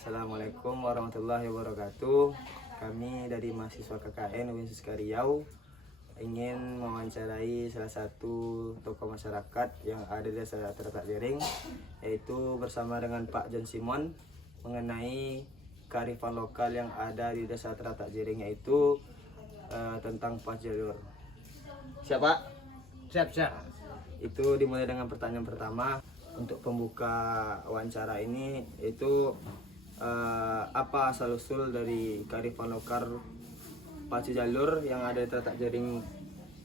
Assalamualaikum warahmatullahi wabarakatuh. Kami dari mahasiswa KKN Universitas Riau ingin mewawancarai salah satu tokoh masyarakat yang ada di desa Teratak Jering, yaitu bersama dengan Pak John Simon mengenai kearifan lokal yang ada di desa Teratak Jering, yaitu tentang Pacu Jalur. Siapa? Siap. Itu dimulai dengan pertanyaan pertama untuk pembuka wawancara ini, yaitu apa asal usul dari kearifan lokal Pacu Jalur yang ada di Teratak Jering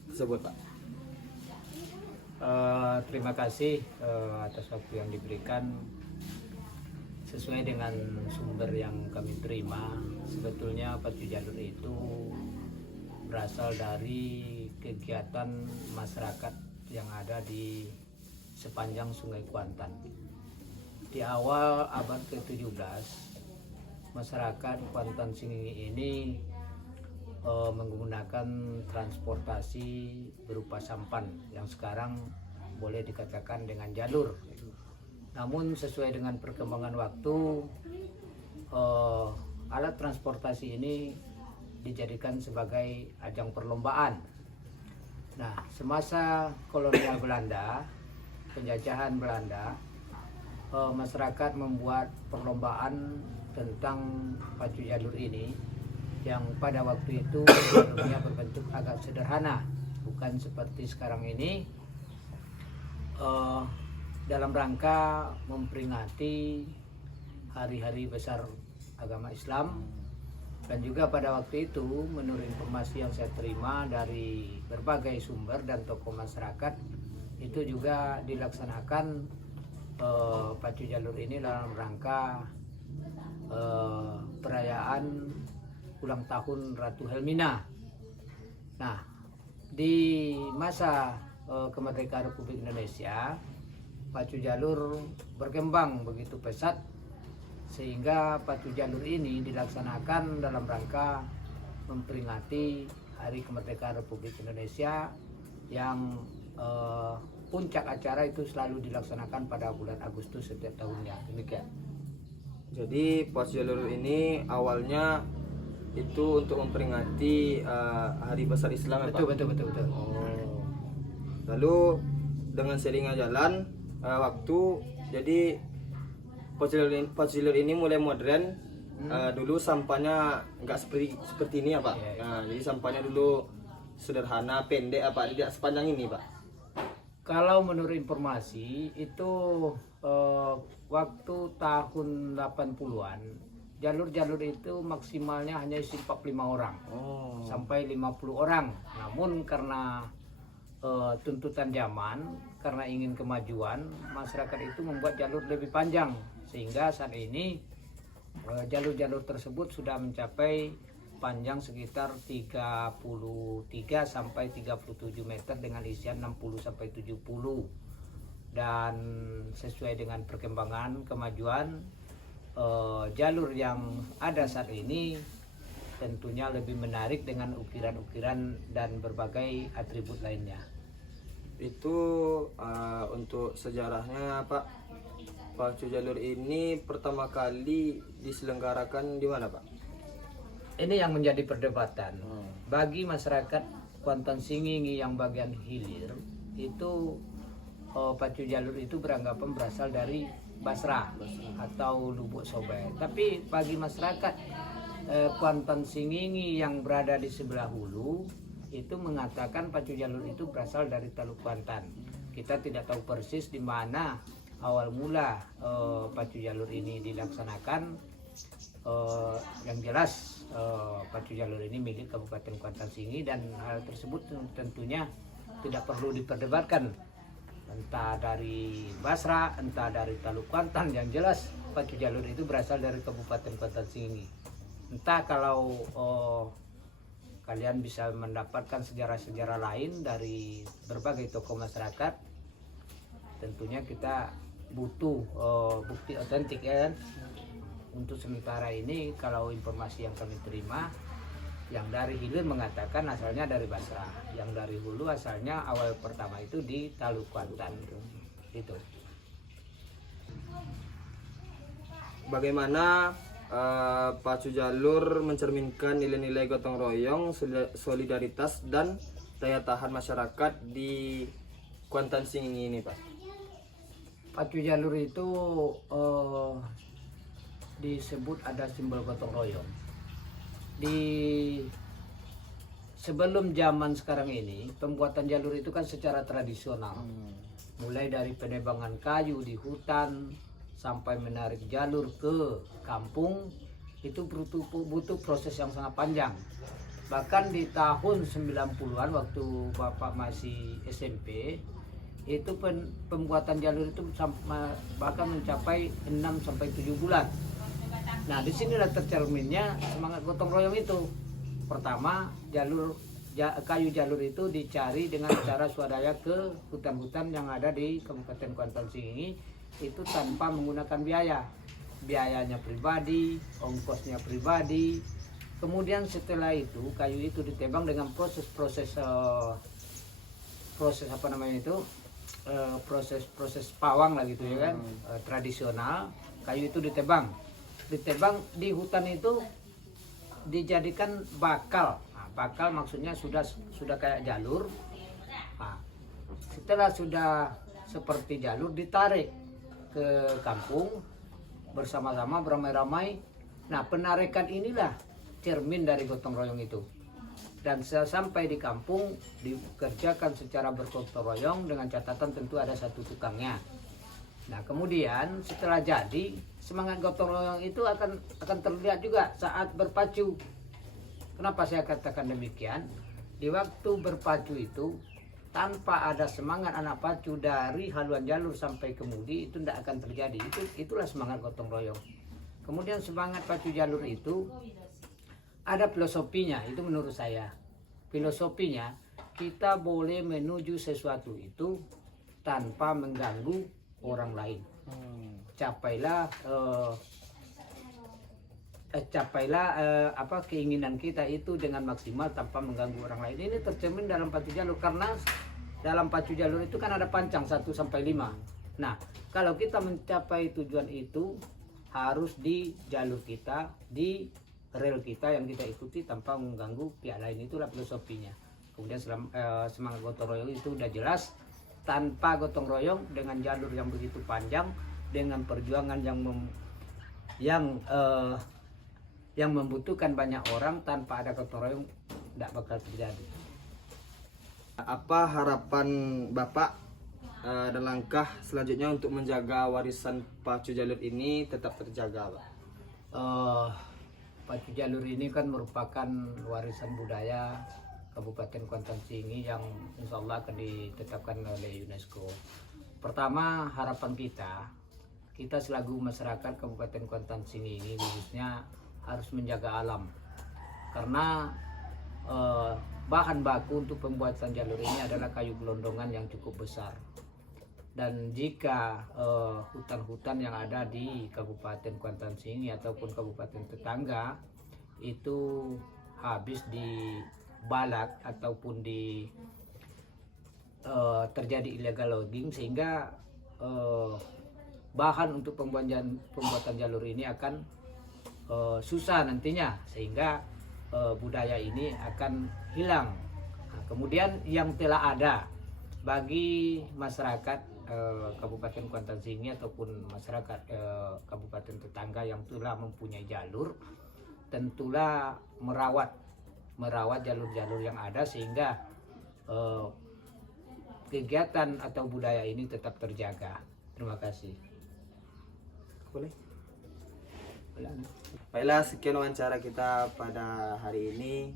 tersebut, Pak? Terima kasih atas waktu yang diberikan. Sesuai dengan sumber yang kami terima, sebetulnya Pacu Jalur itu berasal dari kegiatan masyarakat yang ada di sepanjang Sungai Kuantan. Di awal abad ke-17, masyarakat Kuantan Singingi ini menggunakan transportasi berupa sampan yang sekarang boleh dikatakan dengan jalur. Namun sesuai dengan perkembangan waktu, alat transportasi ini dijadikan sebagai ajang perlombaan. Nah, semasa kolonial Belanda, penjajahan Belanda, masyarakat membuat perlombaan tentang Pacu Jalur ini, yang pada waktu itu jalurnya berbentuk agak sederhana, bukan seperti sekarang ini, dalam rangka memperingati hari-hari besar agama Islam. Dan juga pada waktu itu, menurut informasi yang saya terima dari berbagai sumber dan tokoh masyarakat, itu juga dilaksanakan Pacu Jalur ini dalam rangka perayaan ulang tahun Ratu Helmina. Nah, di masa kemerdekaan Republik Indonesia, Pacu Jalur berkembang begitu pesat, sehingga Pacu Jalur ini dilaksanakan dalam rangka memperingati Hari Kemerdekaan Republik Indonesia, yang puncak acara itu selalu dilaksanakan pada bulan Agustus setiap tahunnya. Demikian. Jadi Pacu Jalur ini awalnya itu untuk memperingati hari besar Islam, ya, Pak? Betul. Oh. Lalu dengan seiringnya jalan waktu, jadi Pacu Jalur ini mulai modern. Dulu sampahnya nggak seperti ini, ya, Pak. Yeah. Nah, jadi sampahnya dulu sederhana, pendek, apa tidak sepanjang ini, Pak? Kalau menurut informasi itu waktu tahun 80-an, jalur-jalur itu maksimalnya hanya isi 45 orang sampai 50 orang. Namun karena tuntutan zaman, karena ingin kemajuan, masyarakat itu membuat jalur lebih panjang, sehingga saat ini jalur-jalur tersebut sudah mencapai panjang sekitar 33 sampai 37 meter dengan isian 60 sampai 70. Dan sesuai dengan perkembangan kemajuan, jalur yang ada saat ini tentunya lebih menarik dengan ukiran-ukiran dan berbagai atribut lainnya. Itu untuk sejarahnya, Pak, Pacu Jalur ini pertama kali diselenggarakan di mana, Pak? Ini yang menjadi perdebatan. Bagi masyarakat Kuantan Singingi yang bagian hilir, itu Pacu Jalur itu beranggapan berasal dari Basrah atau Lubuk Sobek. Tapi bagi masyarakat Kuantan Singingi yang berada di sebelah hulu, itu mengatakan Pacu Jalur itu berasal dari Teluk Kuantan. Kita tidak tahu persis di mana awal mula Pacu Jalur ini dilaksanakan. Yang jelas Pacu Jalur ini milik Kabupaten Kuantan Singingi, dan hal tersebut tentunya tidak perlu diperdebatkan, entah dari Basrah, entah dari Teluk Kuantan. Yang jelas Pacu Jalur itu berasal dari Kabupaten Kuantan Singingi. Entah kalau kalian bisa mendapatkan sejarah-sejarah lain dari berbagai tokoh masyarakat, tentunya kita butuh bukti otentik, ya kan? Untuk sementara ini, kalau informasi yang kami terima, yang dari hilir mengatakan asalnya dari Basrah, yang dari hulu asalnya awal pertama itu di Teluk Kuantan. Itu. bagaimana pacu jalur mencerminkan nilai-nilai gotong royong, solidaritas dan daya tahan masyarakat di Kuantan Singingi ini, Pak? Pacu jalur itu disebut ada simbol gotong royong. Di sebelum zaman sekarang ini, pembuatan jalur itu kan secara tradisional. Mulai dari penebangan kayu di hutan sampai menarik jalur ke kampung itu butuh proses yang sangat panjang. Bahkan di tahun 90-an waktu Bapak masih SMP, itu pembuatan jalur itu bahkan mencapai 6 sampai 7 bulan. Nah, disinilah tercerminnya semangat gotong royong itu. Pertama, kayu jalur itu dicari dengan cara swadaya ke hutan-hutan yang ada di Kabupaten Kuantan Singingi itu tanpa menggunakan biaya. Biayanya pribadi, ongkosnya pribadi. Kemudian setelah itu kayu itu ditebang dengan proses apa namanya itu? Proses pawang lah gitu ya kan, tradisional. Kayu itu ditebang di hutan itu dijadikan bakal. Nah, bakal maksudnya sudah kayak jalur. Nah, setelah sudah seperti jalur ditarik ke kampung bersama-sama beramai-ramai. Nah, penarikan inilah cermin dari gotong royong itu. Dan sampai di kampung dikerjakan secara bergotong royong dengan catatan tentu ada satu tukangnya. Nah, kemudian setelah jadi, semangat gotong royong itu akan terlihat juga saat berpacu. Kenapa saya katakan demikian? Di waktu berpacu itu tanpa ada semangat anak pacu dari haluan jalur sampai kemudi itu tidak akan terjadi. Itulah semangat gotong royong. Kemudian semangat pacu jalur itu ada filosofinya, itu menurut saya. Filosofinya, kita boleh menuju sesuatu itu tanpa mengganggu orang lain. Capailah keinginan kita itu dengan maksimal tanpa mengganggu orang lain. Ini tercermin dalam pacu jalur, karena dalam pacu jalur itu kan ada pancang 1 sampai 5. Nah, kalau kita mencapai tujuan itu harus di jalur kita, di rel kita yang kita ikuti tanpa mengganggu pihak lain. Itulah filosofinya. Kemudian semangat gotong royong itu udah jelas. Tanpa gotong royong dengan jalur yang begitu panjang, dengan perjuangan yang membutuhkan banyak orang, tanpa ada gotong royong tidak bakal terjadi. Apa harapan Bapak dan langkah selanjutnya untuk menjaga warisan pacu jalur ini tetap terjaga, Pak? Pacu jalur ini kan merupakan warisan budaya Kabupaten Kuantan Singingi yang insya Allah akan ditetapkan oleh UNESCO. Pertama, harapan kita selaku masyarakat Kabupaten Kuantan Singingi khususnya harus menjaga alam, karena bahan baku untuk pembuatan jalur ini adalah kayu gelondongan yang cukup besar. Dan jika hutan-hutan yang ada di Kabupaten Kuantan Singingi ataupun kabupaten tetangga itu habis dibalak ataupun terjadi illegal logging, sehingga bahan untuk pembuatan jalur ini akan susah nantinya, sehingga budaya ini akan hilang. Nah, kemudian yang telah ada bagi masyarakat Kabupaten Kuantan Singingi ataupun masyarakat kabupaten tetangga yang telah mempunyai jalur, tentulah merawat jalur-jalur yang ada sehingga kegiatan atau budaya ini tetap terjaga. Terima kasih. Boleh? Baiklah, sekian wawancara kita pada hari ini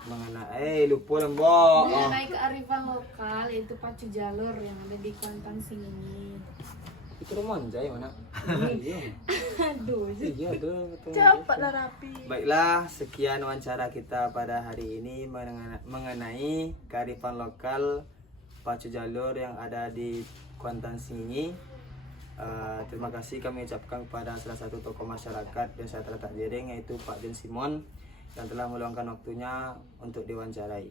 mengenai lupa lembok mengenai kearifan lokal, yaitu pacu jalur yang ada di Kuantan Singingi. itu rumah anjay mana? Aduh, Iya tuh. cepatlah rapi. Baiklah, sekian wawancara kita pada hari ini mengenai kearifan lokal pacu jalur yang ada di Kuantan Singingi. Terima kasih kami ucapkan kepada salah satu tokoh masyarakat Desa Telatak Jering, yaitu Pak Den Simon, yang telah meluangkan waktunya untuk diwawancarai.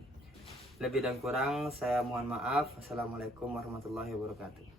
Lebih dan kurang saya mohon maaf. Assalamualaikum warahmatullahi wabarakatuh.